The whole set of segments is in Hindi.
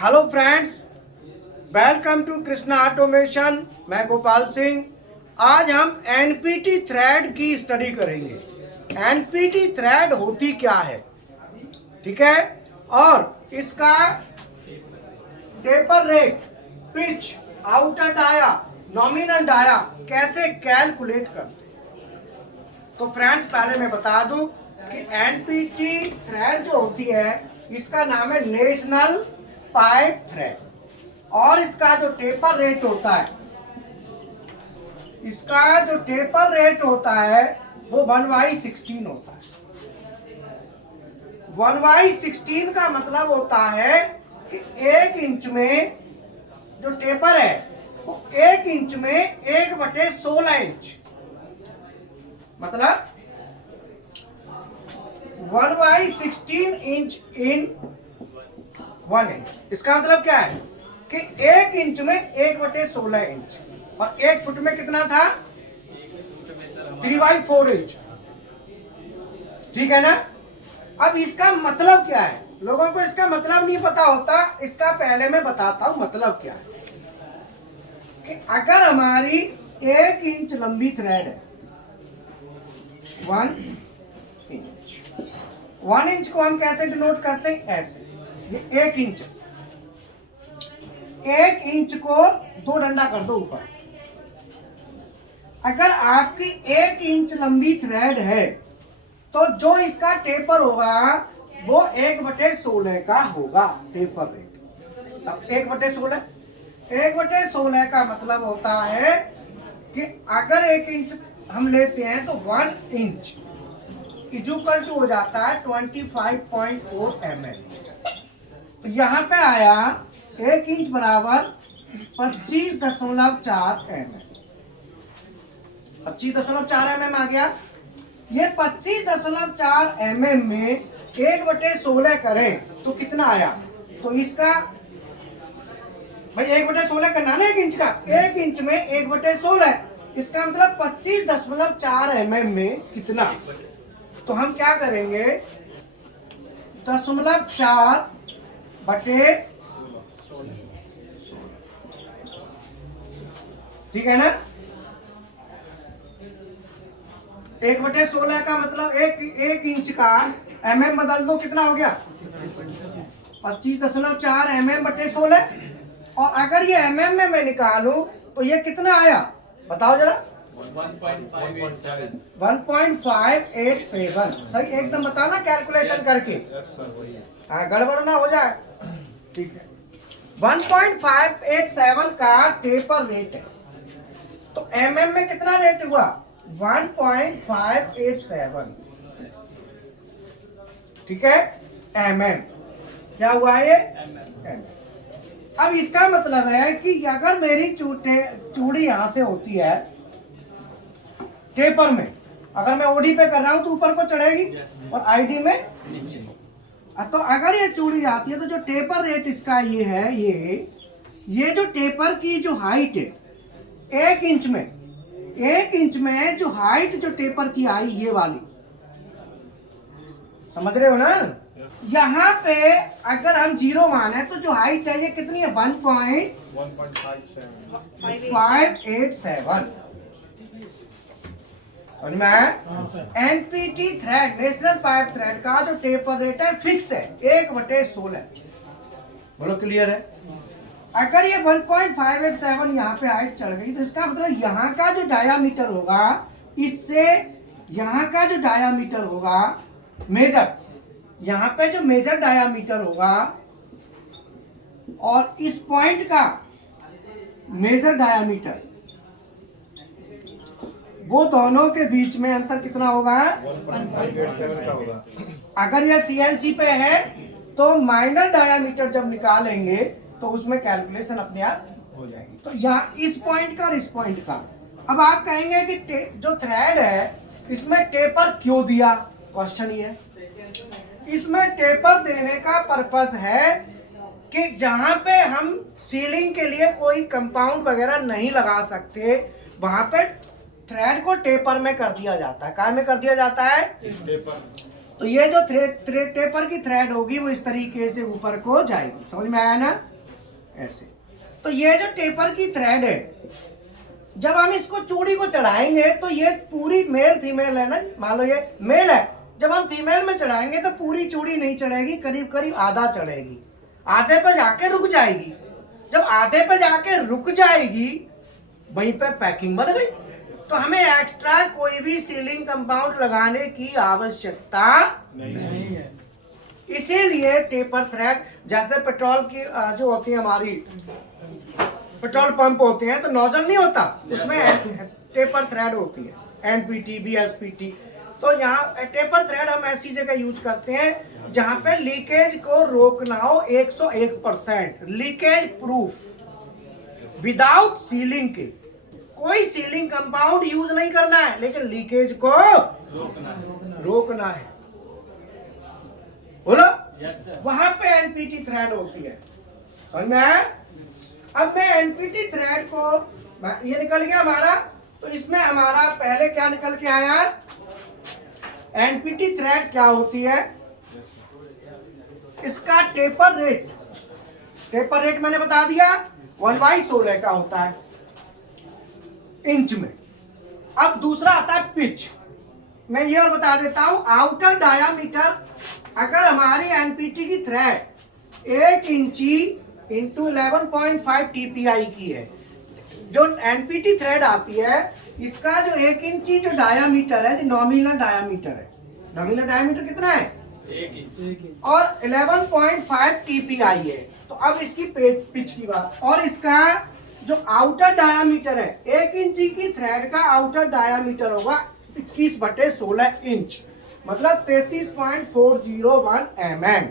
Hello friends, welcome to Krishna automation. मैं गोपाल सिंह। आज हम एनपीटी थ्रेड की स्टडी करेंगे। एनपीटी थ्रेड होती क्या है, ठीक है, और इसका taper rate, pitch, outer dia, nominal dia कैसे कैलकुलेट करते हैं। तो फ्रेंड्स, पहले मैं बता दूं कि एनपीटी थ्रेड जो होती है इसका नाम है नेशनल पाइप थ्रेड, और इसका जो टेपर रेट होता है, वो 1/16 होता है। 1/16 का मतलब होता है कि 1 इंच में जो टेपर है वो 1 इंच में 1/16 इंच, मतलब 1/16 इंच इन 1 इंच। इसका मतलब क्या है कि 1 इंच में 1/16 इंच, और 1 फुट में कितना था, 3/4 इंच। ठीक है ना। अब इसका मतलब क्या है, लोगों को इसका मतलब नहीं पता होता। इसका पहले मैं बताता हूं मतलब क्या है। कि अगर हमारी 1 इंच लंबी थ्रेड है, 1 इंच, 1 इंच को हम कैसे डिनोट करते हैं, ऐसे। ये 1 इंच, 1 इंच को 2 डंडा कर दो ऊपर। अगर आपकी 1 इंच लंबी थ्रेड है तो जो इसका टेपर होगा वो 1/16 का होगा टेपर रेट। अब 1/16 का मतलब होता है कि अगर 1 इंच हम लेते हैं तो 1 इंच इक्वल टू हो जाता है 25.4 mm। यहां पे आया 1 इंच बराबर 25.4 mm। 25.4 mm आ गया। ये 25.4 mm में 1/16 करें तो कितना आया। तो इसका भाई 1/16 करना ना 1 इंच का, 1 इंच में 1/16, इसका मतलब 25.4 mm में कितना। तो हम क्या करेंगे, 0.4 बटे, ठीक है ना। 1/16 का मतलब एक इंच का mm बदल दो, कितना हो गया 25.4 mm/16। और अगर ये mm में मैं निकालूं तो ये कितना आया, बताओ जरा। 1.587। सही एकदम बताना कैलकुलेशन करके, हाँ गड़बड़ ना हो जाए। ठीक है, 1.587 का टेपर रेट है। तो mm में कितना रेट हुआ, 1.587। ठीक है, mm क्या हुआ ये, mm। अब इसका मतलब है कि अगर मेरी चूड़ी यहां से होती है टेपर में, अगर मैं ओडी पे कर रहा हूं तो ऊपर को चढ़ेगी और आईडी में नीचे। तो अगर ये चूड़ी जाती है तो जो टेपर रेट इसका ये है, ये जो टेपर की जो हाइट है 1 इंच में जो हाइट जो टेपर की आई, ये वाली, समझ रहे हो ना। यहाँ पे अगर हम 0 माने तो जो हाइट है ये कितनी है, 1.587। समझ में आया। NPT thread, national pipe thread का जो टेपर रेट है फिक्स है 1/16। बोलो क्लियर है। अगर ये 1.587 यहाँ पे हाइट चढ़ गई तो इसका मतलब यहाँ का जो डायामीटर होगा, इससे यहाँ का जो डायामीटर होगा मेजर, यहाँ पे जो मेजर डायामीटर होगा और इस पॉइंट का मेजर डायामीटर, वो दोनों के बीच में अंतर कितना होगा, 1.587 का होगा। अगर यह सीएनसी पे है तो माइनर डायामीटर जब निकालेंगे तो उसमें कैलकुलेशन अपने आप हो जाएगी। तो यहाँ इस पॉइंट का और इस पॉइंट का। अब आप कहेंगे कि जो थ्रेड है इसमें टेपर क्यों दिया, क्वेश्चन ये है। इसमें टेपर देने का पर्पस है कि जहां पे हम सीलिंग के लिए कोई कंपाउंड वगैरह नहीं लगा सकते, वहां पे थ्रेड को टेपर में कर दिया जाता है। काय में कर दिया जाता है, टेपर। तो ये जो टेपर की थ्रेड होगी वो इस तरीके से ऊपर को जाएगी। समझ में आया ना। ऐसे। तो ये जो टेपर की थ्रेड है, जब हम इसको चूड़ी को चढ़ाएंगे तो ये पूरी मेल फीमेल है ना, मान लो ये मेल है, जब हम फीमेल में चढ़ाएंगे तो पूरी चूड़ी नहीं चढ़ेगी, करीब करीब आधा चढ़ेगी, आधे पे जाके रुक जाएगी। जब आधे पे जाके रुक जाएगी वहीं पे पैकिंग बन गई। तो हमें एक्स्ट्रा कोई भी सीलिंग कंपाउंड लगाने की आवश्यकता नहीं है। इसीलिए टेपर थ्रेड, जैसे पेट्रोल की जो होती है हमारी पेट्रोल पंप होते हैं तो नोजल नहीं होता, उसमें टेपर थ्रेड होती है, एनपीटी बीएसपीटी। तो यहाँ टेपर थ्रेड हम ऐसी जगह यूज करते हैं जहाँ पे लीकेज को रोकना हो 101%, लीकेज प्रूफ, विदाउट सीलिंग के। कोई सीलिंग कंपाउंड यूज नहीं करना है, लेकिन लीकेज को रोकना है। बोलो वहां पे एनपीटी थ्रेड होती है, समझ में आया? अब मैं एनपीटी थ्रेड को, ये निकल गया हमारा, तो इसमें हमारा पहले क्या निकल के आया? एनपीटी थ्रेड क्या होती है, इसका टेपर रेट, टेपर रेट मैंने बता दिया 1/16 का होता है इंच में। अब दूसरा आता है पिच। मैं ये और बता देता हूं, आउटर डायामीटर अगर हमारी एनपीटी की थ्रेड 1 इंची इंटू 11.5 टीपीआई की है, जो एनपीटी थ्रेड आती है इसका जो 1 इंची जो डायामीटर है, नॉमिनल डायामीटर है, नॉमिनल डायामीटर कितना है? 1 इंच। और 11.5 टीपीआई है। तो अब इसकी पिच की बात, और इसका जो आउटर डायामीटर है, 1 इंची की थ्रेड का आउटर डायामीटर होगा 21/16 इंच, मतलब 33.401 mm।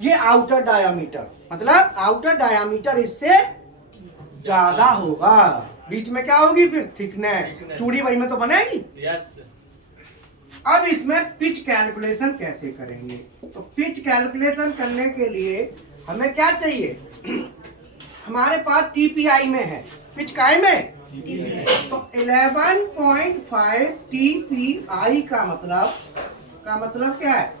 ये आउटर डायामीटर, मतलब आउटर डायामीटर इससे ज्यादा होगा। बीच में क्या होगी फिर? थिकनेस, चूड़ी वही में तो बनेगी। यस। अब इसमें पिच कैलकुलेशन कैसे करेंगे? तो पिच कैलकुलेशन करने के लिए हमें क्या चाहिए? हमारे पास टीपीआई में है, पिच काय में? तो 11.5 टीपीआई का मतलब क्या है?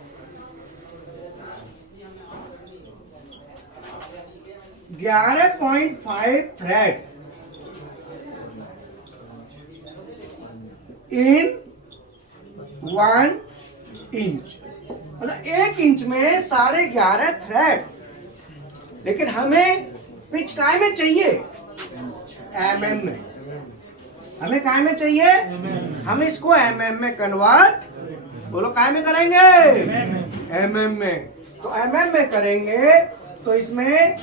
11.5 थ्रेड इन 1 इंच, मतलब 1 इंच में 11.5 थ्रेड। लेकिन हमें पिच काय में चाहिए? एमएम में। हमें काय में चाहिए? हम इसको एमएम में कन्वर्ट, बोलो काय में करेंगे? एमएम में। तो एमएम में करेंगे तो इसमें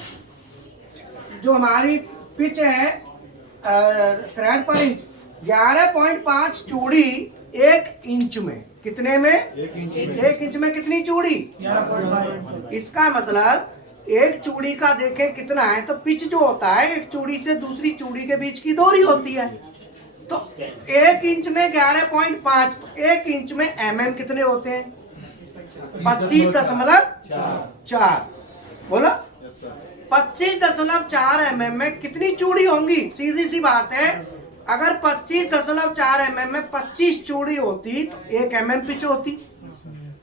जो हमारी पिच है थ्रेड पर इंच, 11.5 चूड़ी 1 इंच में, कितने में? 1 इंच में कितनी चूड़ी? 11.5। इसका मतलब एक चूड़ी का देखें कितना है, तो पिच जो होता है एक चूड़ी से दूसरी चूड़ी के बीच की दूरी होती है। तो 1 इंच में 11.5, तो 1 इंच में एमएम कितने होते हैं? 25.4। बोलो 25.4 एमएम में कितनी चूड़ी होंगी? सीधी सी बात है, अगर 25.4 एमएम में 25 चूड़ी होती तो 1 एमएम पिच होती,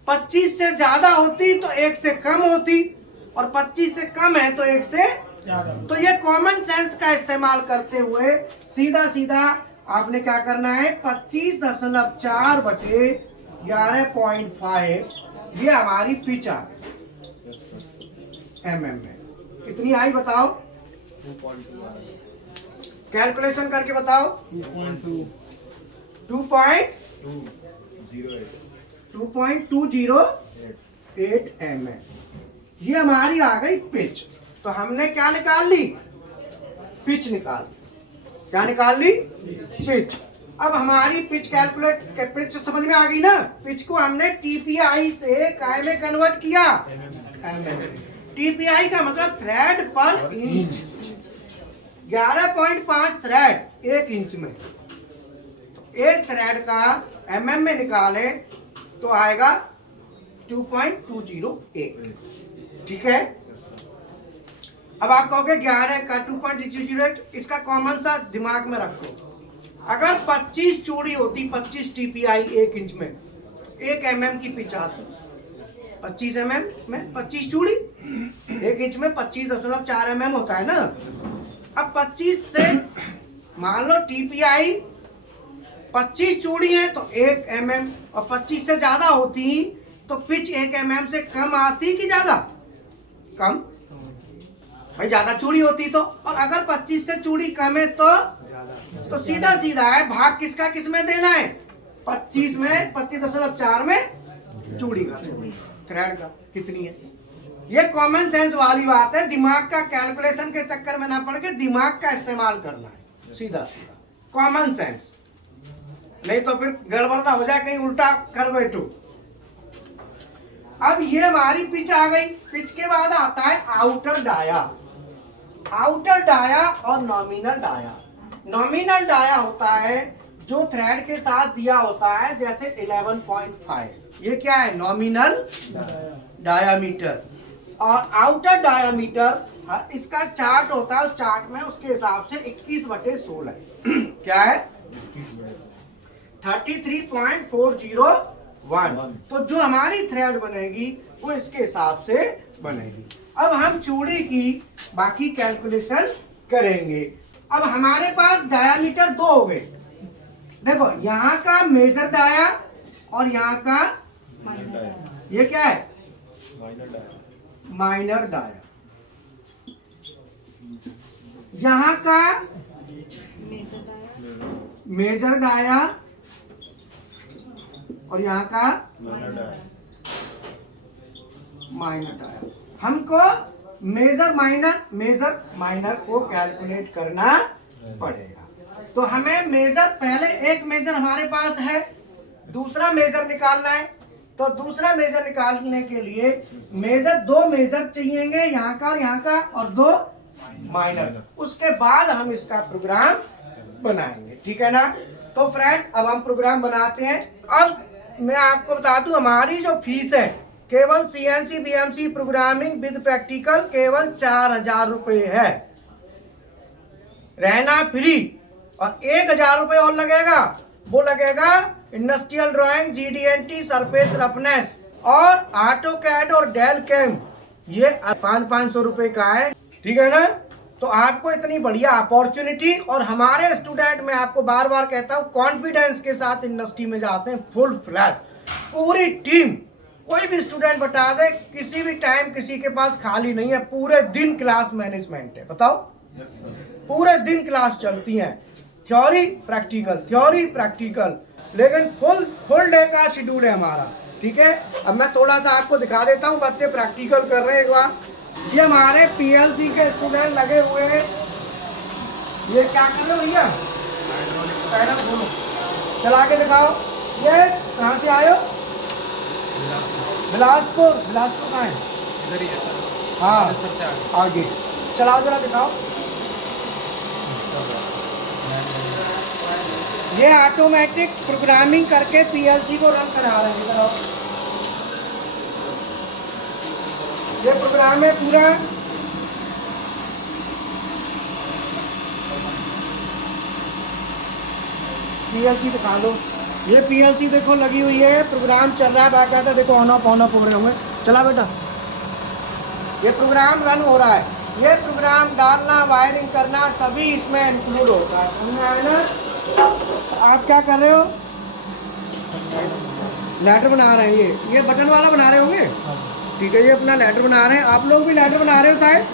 25 से ज्यादा होती तो 1 से कम होती, और 25 से कम है तो 1 से ज्यादा। तो ये कॉमन सेंस का इस्तेमाल करते हुए सीधा सीधा आपने क्या करना है? 25.4 बटे 11.5, ये हमारी पिच आ गई एमएम में। कितनी आई बताओ? 2.2। कैलकुलेशन करके बताओ। 2.208 mm। ये हमारी आ गई पिच। तो हमने क्या निकाल ली? पिच निकाल ली। क्या निकाल ली? पिच। अब हमारी पिच पिच समझ में आ गई ना? पिच को हमने टीपीआई से काय में कन्वर्ट किया? टीपीआई का मतलब थ्रेड पर इंच। 11.5 थ्रेड 1 इंच में, तो एक थ्रेड का एमएम में निकाले तो आएगा 2.208। ठीक है। अब आप कहोगे 11 का 2.208, इसका कॉमन सा दिमाग में रखो। अगर 25 चूड़ी होती, 25 टीपीआई 1 इंच में, 1 एमएम की पिच आती, 25 mm में 25 चूड़ी, 1 इंच में 25.4 mm होता है ना। अब 25 से मान लो TPI 25 चूड़ी है तो 1 mm, और 25 से ज्यादा होती तो पिच 1 mm से कम आती कि ज्यादा? कम। भाई ज्यादा चूड़ी होती तो, और अगर 25 से चूड़ी कम है तो सीधा सीधा है, भाग किसका किस में देना है? 25 में 25.4 में चूड़ी का, थ्रेड का कितनी है। ये कॉमन सेंस वाली बात है, दिमाग का कैलकुलेशन के चक्कर में ना पड़ के दिमाग का इस्तेमाल करना है, सीधा सीधा कॉमन सेंस, नहीं तो फिर गड़बड़ ना हो जाए, कहीं उल्टा कर बैठो। अब ये हमारी पिच आ गई। पिच के बाद आता है आउटर डाया। आउटर डाया और नॉमिनल डाया। नॉमिनल डाया होता है जो थ्रेड के साथ दिया होता है, जैसे 11.5, ये क्या है? Nominal diameter. और आउटर डायामीटर इसका चार्ट होता है, उस चार्ट में उसके हिसाब से 21/16 क्या है? 33.401। तो जो हमारी थ्रेड बनेगी वो इसके हिसाब से बनेगी। अब हम चूड़ी की बाकी कैलकुलेशन करेंगे। अब हमारे पास डायामीटर 2 हो गए। देखो यहाँ का मेजर डाया और यहाँ का ये क्या है? Minor dia. यहाँ का मेजर डाया और यहाँ का माइनर डाया। हमको मेजर माइनर को कैलकुलेट करना पड़ेगा। तो हमें मेजर, पहले एक मेजर हमारे पास है, दूसरा मेजर निकालना है। तो दूसरा मेजर निकालने के लिए दो मेजर चाहिएंगे, यहाँ का और यहाँ का, और 2 माइनर। उसके बाद हम इसका प्रोग्राम बनाएंगे, ठीक है ना। तो फ्रेंड्स अब हम प्रोग्राम बनाते हैं। अब मैं आपको बता दूं, हमारी जो फीस है केवल CNC BMC programming with practical केवल 4000 रुपये है, रहना फ्री। और 1000 रुपये और लगेगा, वो लगेगा industrial drawing, GD&T, surface roughness और ऑटोकैड और डेल कैम, ये 500 रुपये का है, ठीक है ना। तो आपको इतनी बढ़िया अपॉर्चुनिटी, और हमारे स्टूडेंट में आपको बार बार कहता हूँ कॉन्फिडेंस के साथ इंडस्ट्री में जाते हैं, फुल फ्लैश पूरी टीम। कोई भी स्टूडेंट बता दे, किसी भी टाइम किसी के पास खाली नहीं है, पूरे दिन क्लास मैनेजमेंट है। बताओ, पूरे दिन क्लास चलती है, थ्योरी प्रैक्टिकल, लेकिन फुल डे का शेड्यूल है हमारा, ठीक है। अब मैं थोड़ा सा आपको दिखा देता हूँ, बच्चे प्रैक्टिकल कर रहे हैं। एक बार ये हमारे PLC के स्टूडेंट लगे हुए हैं। ये क्या कर रहे हो भैया? पहले बोलो, चला के दिखाओ। ये कहाँ से आए हो? बिलासपुर कहाँ है? इधर ही है सर। हाँ सर से आगे चलाओ, जरा दिखाओ। ये ऑटोमेटिक प्रोग्रामिंग करके PLC को रन करा रहे हैं। इधर आओ। ये प्रोग्राम है पूरा, PLC दिखा दो। ये PLC देखो लगी हुई है, प्रोग्राम चल रहा है बाकायदा। देखो ऑन ऑफ हो रहे होंगे। चला बेटा, ये प्रोग्राम रन हो रहा है। ये प्रोग्राम डालना, वायरिंग करना सभी इसमें इंक्लूड होता है, समझ में आया ना। आप क्या कर रहे हो? लेटर बना रहे हैं। ये बटन वाला बना रहे होंगे, ठीक है। ये अपना लेटर बना रहे हैं। आप लोग भी लेटर बना रहे हो शायद?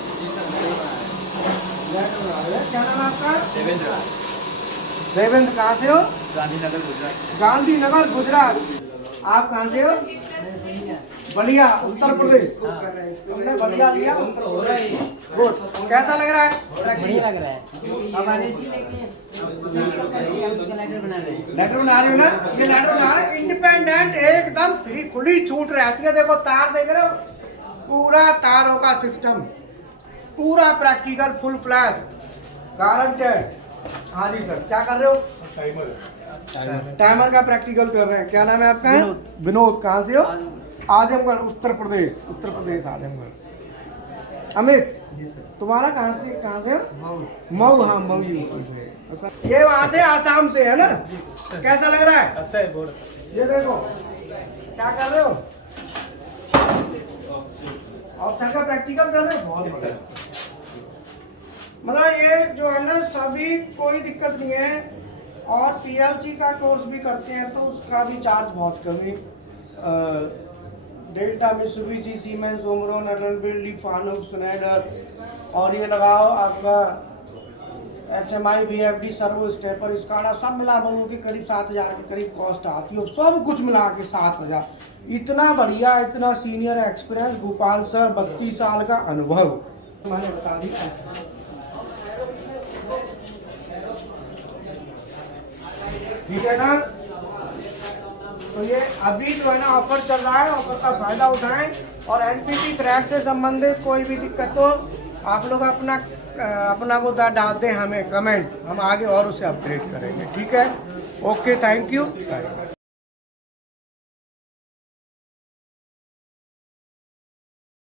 लेटर बना रहे हैं। क्या नाम है आपका? देवेंद्र। कहाँ से हो? गांधीनगर गुजरात। आप कहाँ से हो? बलिया उत्तर प्रदेश। तुमने बलिया लिया? गुड। कैसा लग रहा है? बढ़िया लग रहा है। लेटर बना रही हो ना? ये लेटर बना रहे, इंडिपेंडेंट, एकदम फ्री, खुली छूट रहती है। देखो तार देख रहे हो, पूरा तारों का सिस्टम, पूरा प्रैक्टिकल, फुल फ्लैश, गारंटेड। हाँ जी सर, क्या कर रहे हो? टाइमर का प्रैक्टिकल कर रहे हैं। क्या नाम है आपका? विनोद। कहाँ से हो? आजमगढ़ उत्तर प्रदेश आजमगढ़। अमित जी सर। तुम्हारा कहाँ से हो? मऊ। हाँ मऊ यूपी से। ये वहाँ से आसाम से है ना? कैसा लग रहा है? अच्छा है, बहुत अच्छा। ये देखो क्या कर रहे हो? ऑप्शन का प्रैक्टिकल कर रहे हैं, बहुत बढ़िया। मतलब ये जो है ना सभी कोई दिक्कत नहीं है, और पीएलसी का कोर्स भी करते हैं तो उसका भी चार्ज बहुत कम है। Delta Mitsubishi, siemens, Omron, LNB, फानुक, Snyder, और ये लगाओ आपका HMI, VFD, servo, stepper, SCADA, सब मिला बोलो कि करीब 7,000 के करीब कॉस्ट आती है, सब कुछ मिला के 7,000। इतना बढ़िया, इतना सीनियर एक्सपीरियंस, गोपाल सर 32 साल का अनुभव, मैंने बता दिया। ठीक है ना, तो ये अभी जो है ना ऑफर चल रहा है, ऑफर का फायदा उठाएं, और एनपीटी क्रैक से संबंधित कोई भी दिक्कत हो आप लोग अपना वो डाल दें हमें कमेंट, हम आगे और उसे अपडेट करेंगे। ठीक है, ओके, थैंक यू।